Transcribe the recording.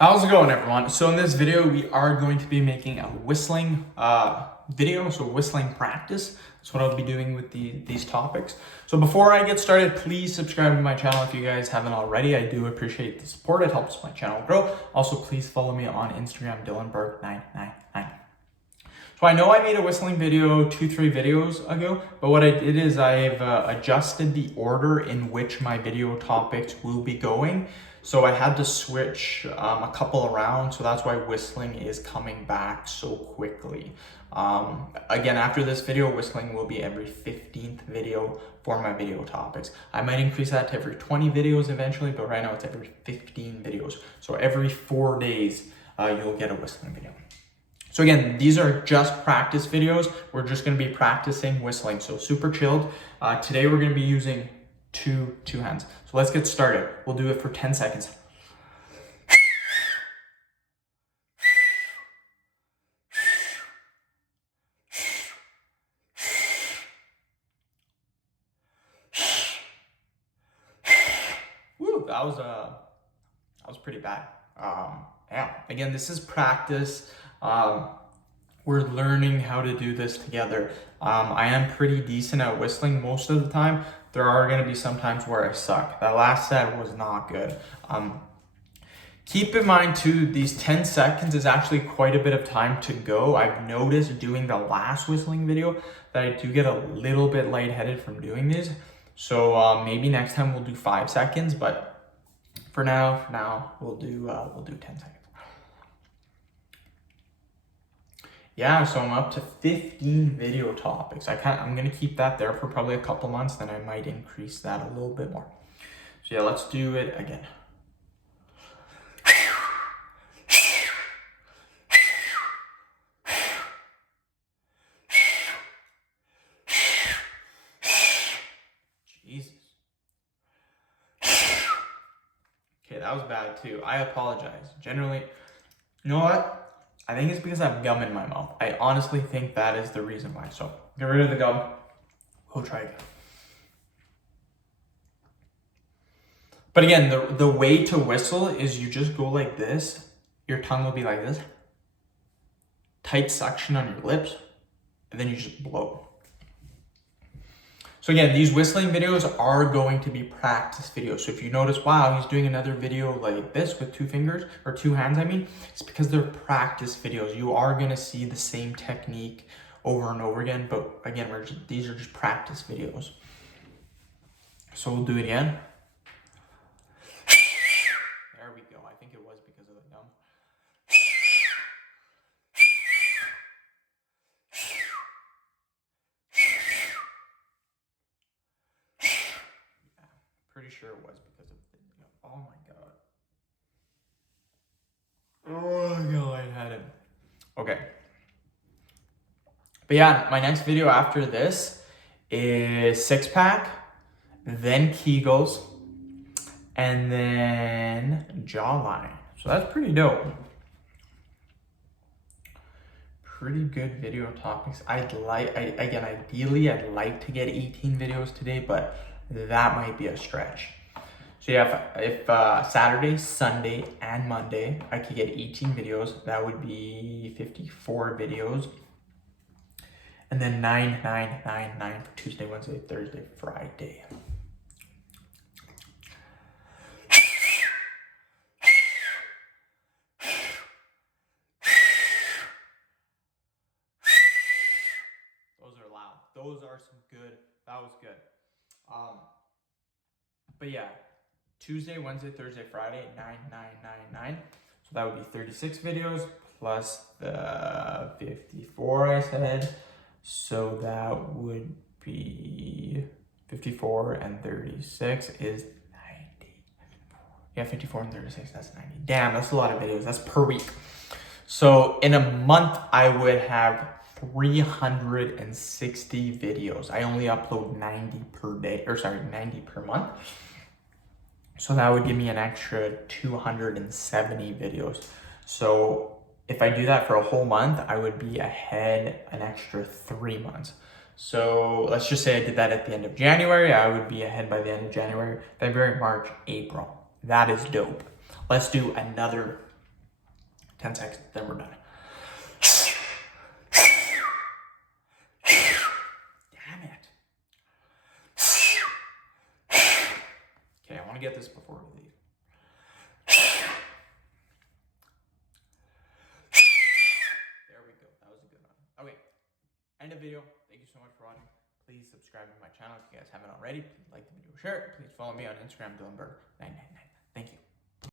How's it going, everyone? So in this video, we are going to be making a whistling video, so whistling practice. That's what I'll be doing with these topics. So before I get started, please subscribe to my channel if you guys haven't already. I do appreciate the support. It helps my channel grow. Also, please follow me on Instagram, DylanBurke999. So I know I made a whistling video 2-3 videos ago, but what I did is I've adjusted the order in which my video topics will be going. So I had to switch a couple around, so that's why whistling is coming back so quickly. Again, after this video, whistling will be every 15th video for my video topics. I might increase that to every 20 videos eventually, but right now it's every 15 videos. So every 4 days, you'll get a whistling video. So again, these are just practice videos. We're just gonna be practicing whistling, so super chilled. Today we're gonna be using two hands. So let's get started. We'll do it for 10 seconds. Woo, that was pretty bad. Yeah, again, this is practice. We're learning how to do this together. I am pretty decent at whistling most of the time. There are gonna be some times where I suck. That last set was not good. Keep in mind too, these 10 seconds is actually quite a bit of time to go. I've noticed doing the last whistling video that I do get a little bit lightheaded from doing these. So maybe next time we'll do 5 seconds, but for now we'll do 10 seconds. Yeah, so I'm up to 15 video topics. I'm gonna keep that there for probably a couple months, then I might increase that a little bit more. So yeah, let's do it again. Jesus. Okay, that was bad too. I apologize. Generally, you know what? I think it's because I have gum in my mouth. I honestly think that is the reason why. So get rid of the gum. We'll try again. But again, the way to whistle is you just go like this. Your tongue will be like this. Tight suction on your lips. And then you just blow. So again, these whistling videos are going to be practice videos. So if you notice, wow, he's doing another video like this with 2 fingers, or 2 hands, I mean, it's because they're practice videos. You are gonna see the same technique over and over again, but again, these are just practice videos. So we'll do it again. There we go. I think it was because of the gum. Pretty sure it was because of the gum. Oh my god. Oh my god, I had it. Okay. But yeah, my next video after this is 6-pack, then Kegels, and then jawline. So that's pretty dope. Pretty good video topics. Ideally, I'd like to get 18 videos today, but that might be a stretch. So yeah, if Saturday, Sunday, and Monday, I could get 18 videos, that would be 54 videos. And then 9 for Tuesday, Wednesday, Thursday, Friday. Those are loud. Those are some good. That was good. But yeah, Tuesday, Wednesday, Thursday, Friday, 9. So that would be 36 videos plus the 54 I said. So that would be 54 and 36 is 90. Yeah, 54 and 36, that's 90. Damn, that's a lot of videos. That's per week. So in a month, I would have 360 videos. I only upload 90 per day, 90 per month. So that would give me an extra 270 videos. So if I do that for a whole month, I would be ahead an extra 3 months. So let's just say I did that at the end of January. I would be ahead by the end of January, February, March, April. That is dope. Let's do another 10 seconds, then we're done. Damn it. Okay, I want to get this before we leave. There we go. That was a good one. Okay, end of video. Thank you so much for watching. Please subscribe to my channel if you guys haven't already. Please like the video, share it. Please follow me on Instagram, Dylanberg99.